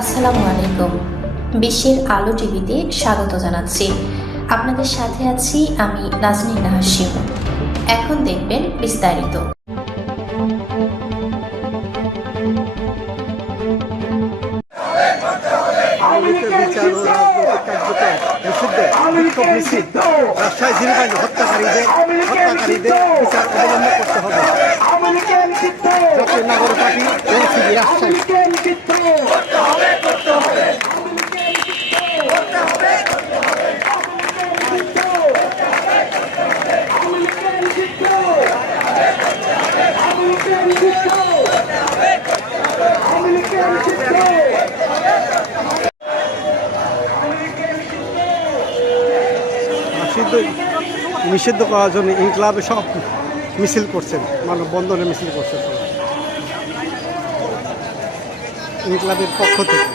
আসসালামু আলাইকুম। বিশ্বের আলো টিভিতে স্বাগত জানাচ্ছি। আপনাদের সাথে আছি আমি নাজনীন হাসিম। এখন দেখবেন বিস্তারিত। রাজশাহী হত্যাকারীদের হত্যাকারীদের বিচার অবলম্বন করতে হবে। জাতীয় নাগরিক পার্টি এনসিপি রাজশাহী নিষিদ্ধ নিষিদ্ধ করার জন্য ইনকলাবে সব মিছিল করছেন মানব বন্ধনে মিছিল করছেন ইনকলাবের পক্ষ থেকে।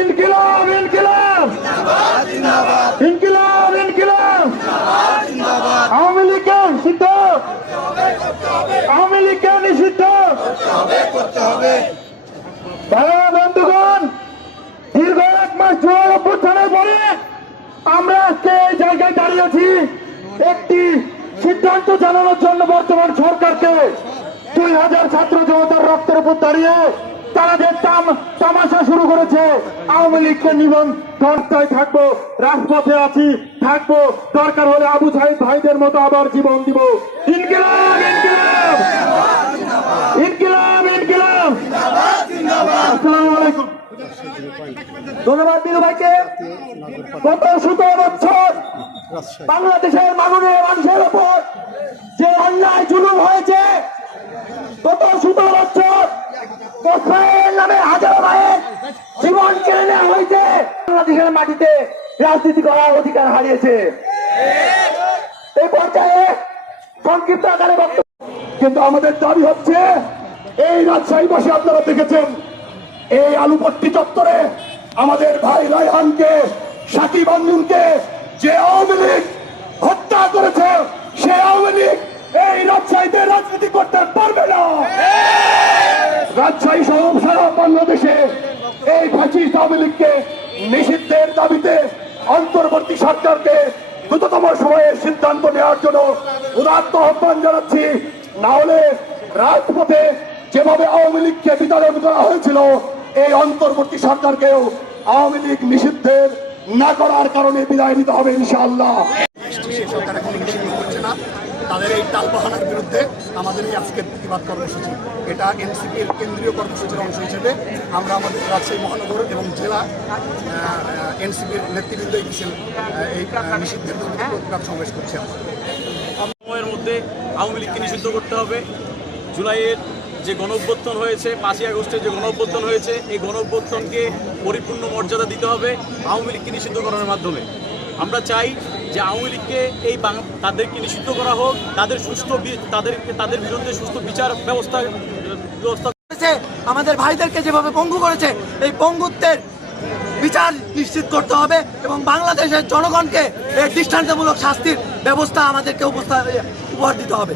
ইনকিলাব ইনকিলাব। ইনকিলাব ইনকিলাব। আওয়ামী নিষিদ্ধ আওয়ামী লীগকে নিষিদ্ধ। বন্ধুগণ, দীর্ঘ এক মাস জোয়ার অভ্যুত্থানের পরে আমরা আজকে এই জায়গায় দাঁড়িয়েছি একটি সিদ্ধান্ত জানানোর জন্য বর্তমান সরকারকে দুই হাজার ছাত্র জনতার রক্তের উপর দাঁড়িয়ে তারা যে তামাশা শুরু করেছে, আওয়ামী লীগকে নিবন রাস্তায় থাকব, রাজপথে আছি, থাকব। দরকার হলে আবু সাহিদ ভাইদের মতো আবার জীবন দিব। ধন্যবাদ বাংলাদেশের মাননীয় মানুষের উপর যে অন্যায় জুলুম হয়েছে গত সতেরো মাটিতে রাজনীতি করার অধিকার হারিয়েছে। এই পর্যায়ে সংক্ষিপ্ত আকারে বক্তব্য কিন্তু আমাদের দাবি হচ্ছে, এই রাজশাহী বসে আপনারা দেখেছেন, এই আলুপট্টি চত্বরে আমাদের ভাই রায়হানকে, সাকিব আঞ্জুমকে যে আওয়ামী লীগ হত্যা করেছে সে আওয়ামী লীগ এই রাজশাহীতে রাজনীতি করতে পারবে না রাজশাহী সহ সারা বাংলাদেশে এই ফ্যাসিস্ট আওয়ামী লীগকে নিষিদ্ধের দাবিতে অন্তর্বর্তী সরকারকে দ্রুততম সময়ে সিদ্ধান্ত নেওয়ার জন্য উদাত্ত আহ্বান জানাচ্ছি। না হলে রাজপথে যেভাবে আওয়ামী লীগকে বিতরণ করা হয়েছিল, এই অন্তর্বর্তী সরকারকেও আওয়ামী লীগ নিষিদ্ধের না করার কারণে বিদায় নিতে হবে ইনশাআল্লাহ। তাদের এই টালবাহানার বিরুদ্ধে আমাদের এই আজকের প্রতিবাদ কর্মসূচি। এটা এনসিপির কেন্দ্রীয় কর্মসূচির অংশ হিসেবে আমরা আমাদের রাজশাহী মহানগর এবং জেলা এনসিপির নেতৃবৃন্দ এই মিছিল এই নিষিদ্ধের বিরুদ্ধে প্রতিবাদ সমাবেশ করছে সময়ের মধ্যে আওয়ামী লীগকে নিষিদ্ধ করতে হবে। জুলাইয়ের যে গণঅভ্যুত্থান হয়েছে, পাঁচই আগস্টে যে গণঅভ্যুত্থান হয়েছে, এই গণঅভ্যুত্থানকে পরিপূর্ণ মর্যাদা দিতে হবে আওয়ামী লীগকে নিষিদ্ধ করার মাধ্যমে। আমরা চাই যে আওয়ামী লীগকে এই তাদেরকে নিষিদ্ধ করা হোক তাদের সুষ্ঠু বি- তাদেরকে তাদের বিরুদ্ধে সুষ্ঠু বিচার ব্যবস্থা ব্যবস্থা করেছে আমাদের ভাইদেরকে যেভাবে পঙ্গু করেছে এই পঙ্গুত্বের বিচার নিশ্চিত করতে হবে এবং বাংলাদেশের জনগণকে এর দৃষ্টান্তমূলক শাস্তির ব্যবস্থা আমাদেরকে উপস্থা উপহার দিতে হবে।